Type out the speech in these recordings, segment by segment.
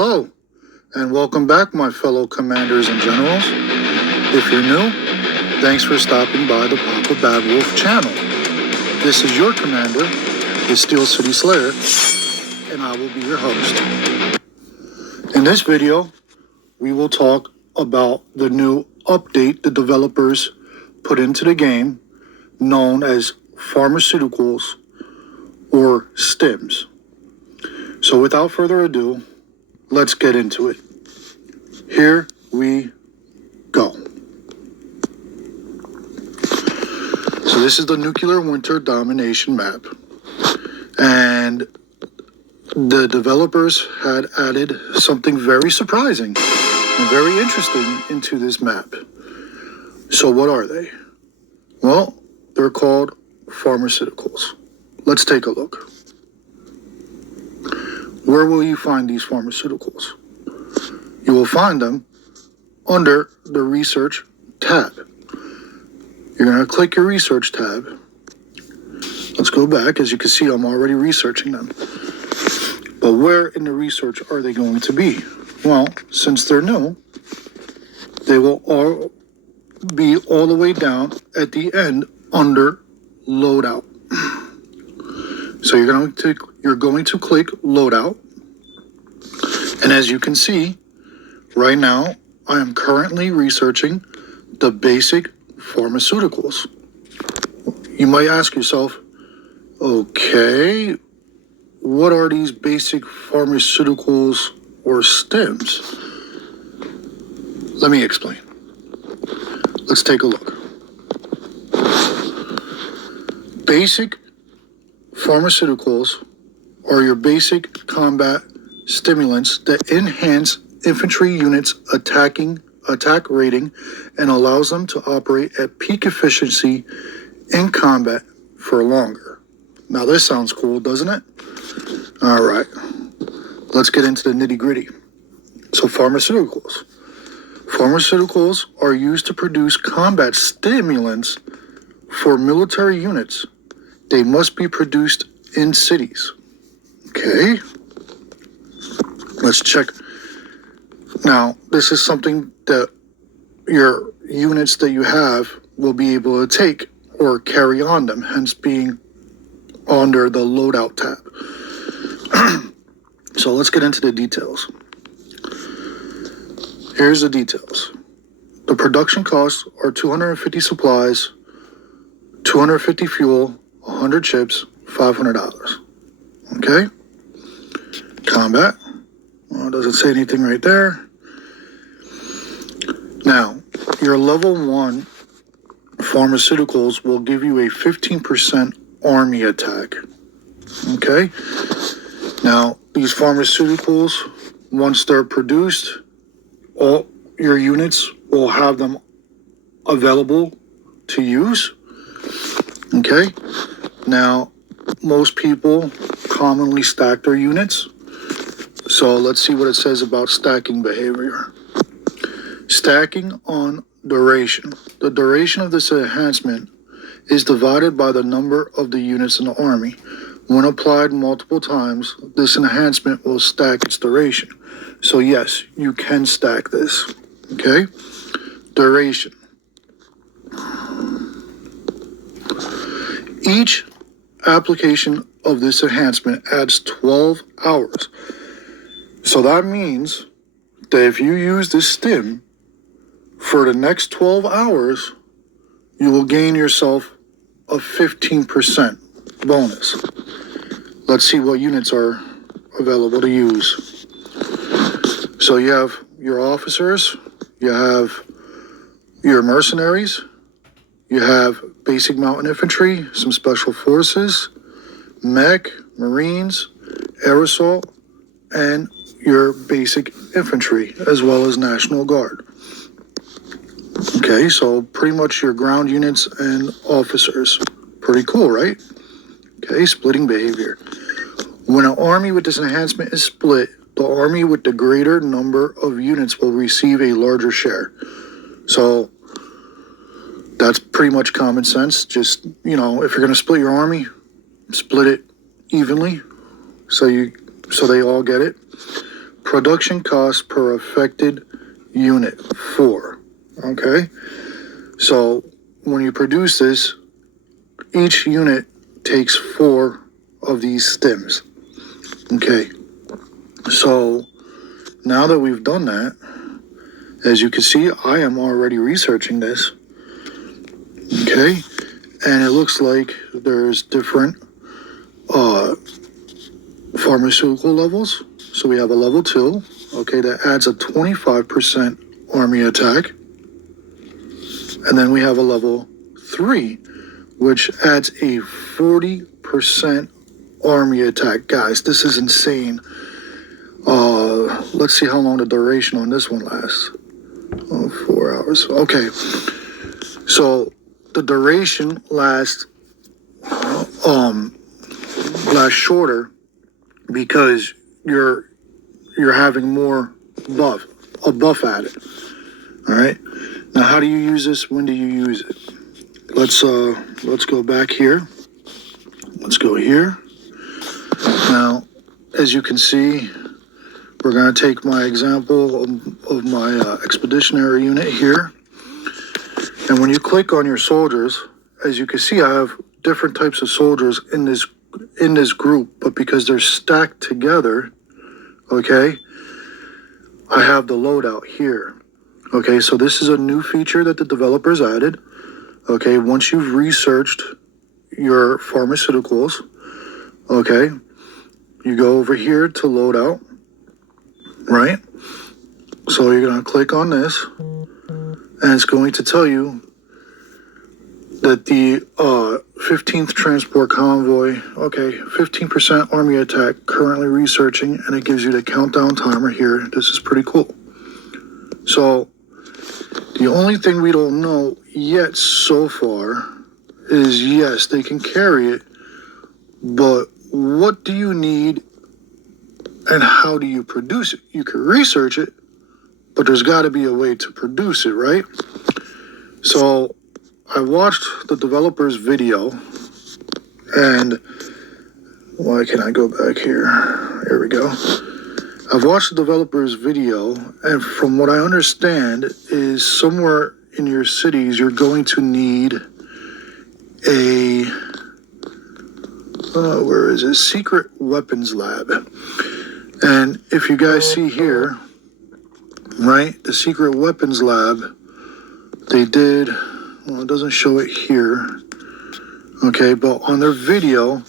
Hello, and welcome back, my fellow commanders and generals. If you're new, thanks for stopping by the PoppaBadWolf channel. This is your commander, the Steel City Slayer, and I will be your host. In this video, we will talk about the new update the developers put into the game, known as Pharmaceuticals, or stims. So without further ado, let's get into it. Here we go. So this is the Nuclear Winter Domination map. And the developers had added something very surprising and very interesting into this map. So what are they? Well, they're called pharmaceuticals. Let's take a look. Where will you find these pharmaceuticals? You will find them under the Research tab. You're going to click your Research tab. Let's go back. As you can see, I'm already researching them. But where in the research are they going to be? Well, since they're new, they will all be all the way down at the end under Loadout. So you're going to click Loadout. And as you can see, right now, I am currently researching the basic pharmaceuticals. You might ask yourself, okay, what are these basic pharmaceuticals or stims? Let me explain. Let's take a look. Basic pharmaceuticals are your basic combat stimulants that enhance infantry units' attack rating and allows them to operate at peak efficiency in combat for longer. Now this sounds cool, doesn't it? All right, let's get into the nitty-gritty. So pharmaceuticals. Pharmaceuticals are used to produce combat stimulants for military units. They must be produced in cities. Okay. Let's check. Now, this is something that your units that you have will be able to take or carry on them, hence being under the Loadout tab. So let's get into the details. Here's the details. The production costs are 250 supplies, 250 fuel, 100 chips, $500. Okay? Combat. Well, it doesn't say anything right there. Now, your level 1 pharmaceuticals will give you a 15% army attack. Okay? Now, these pharmaceuticals, once they're produced, all your units will have them available to use. Okay? Now, most people commonly stack their units. So let's see what it says about stacking behavior. Stacking on duration. The duration of this enhancement is divided by the number of the units in the army. When applied multiple times, this enhancement will stack its duration. So yes, you can stack this. Okay? Duration. Each application of this enhancement adds 12 hours. So that means that if you use this stim for the next 12 hours, you will gain yourself a 15% bonus. Let's see what units are available to use. So you have your officers, you have your mercenaries, you have basic mountain infantry, some special forces, mech, marines, air assault, and your basic infantry, as well as National Guard. Okay, so pretty much your ground units and officers. Pretty cool, right? Okay, splitting behavior. When an army with this enhancement is split, the army with the greater number of units will receive a larger share. So that's pretty much common sense. Just, if you're going to split your army, split it evenly so they all get it. production cost per affected unit, 4. Okay, so when you produce this, each unit takes 4 of these stims. Okay, so now that we've done that, as you can see, I am already researching this. Okay, and it looks like there's different pharmaceutical levels. So we have a level 2, okay, that adds a 25% army attack. And then we have a level 3, which adds a 40% army attack. Guys, this is insane. Let's see how long the duration on this one lasts. 4 hours. Okay, so the duration lasts shorter because you're having more buff added. All right. Now, how do you use this? When do you use it? Let's go back here. Let's go here. Now, as you can see, we're going to take my example of my expeditionary unit here. And when you click on your soldiers, as you can see, I have different types of soldiers in this group, but because they're stacked together, okay, I have the loadout here. Okay, so this is a new feature that the developers added. Okay, once you've researched your pharmaceuticals, okay, you go over here to loadout, right? So you're going to click on this, and it's going to tell you that the 15th transport convoy, okay, 15% army attack, currently researching, and it gives you the countdown timer here. This is pretty cool. So the only thing we don't know yet so far is, yes, they can carry it, but what do you need and how do you produce it? You can research it, but there's got to be a way to produce it, right? So I watched the developer's video, and why can't I go back here? Here we go. I've watched the developer's video, and from what I understand is somewhere in your cities, you're going to need a, where is it? Secret weapons lab. And if you guys see here, right, the secret weapons lab, they did, well, it doesn't show it here, okay, but on their video,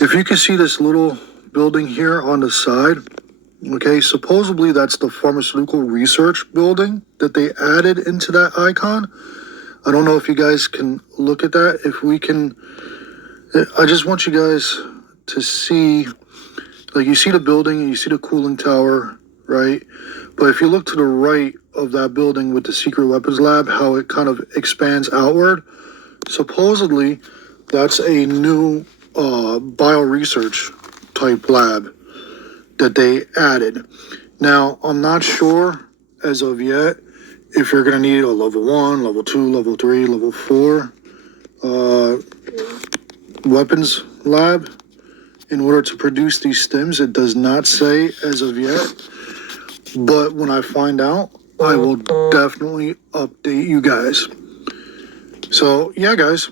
if you can see this little building here on the side, okay, supposedly that's the pharmaceutical research building that they added into that icon. I don't know if you guys can look at that. If we can, I just want you guys to see, like, you see the building and you see the cooling tower, right? But if you look to the right of that building with the secret weapons lab, how it kind of expands outward, supposedly that's a new bio-research type lab that they added. Now, I'm not sure as of yet if you're going to need a level 1, level 2, level 3, level 4 weapons lab in order to produce these stims. It does not say as of yet, but when I find out, I will definitely update you guys. So yeah, guys,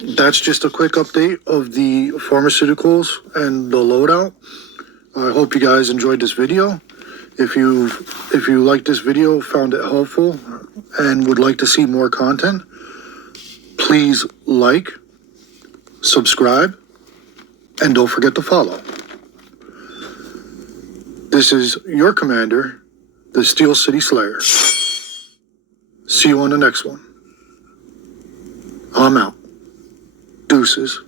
that's just a quick update of the pharmaceuticals and the loadout. I hope you guys enjoyed this video. If you liked this video, found it helpful, and would like to see more content, please like, subscribe, and don't forget to follow. This is your commander, the Steel City Slayer. See you on the next one. I'm out. Deuces.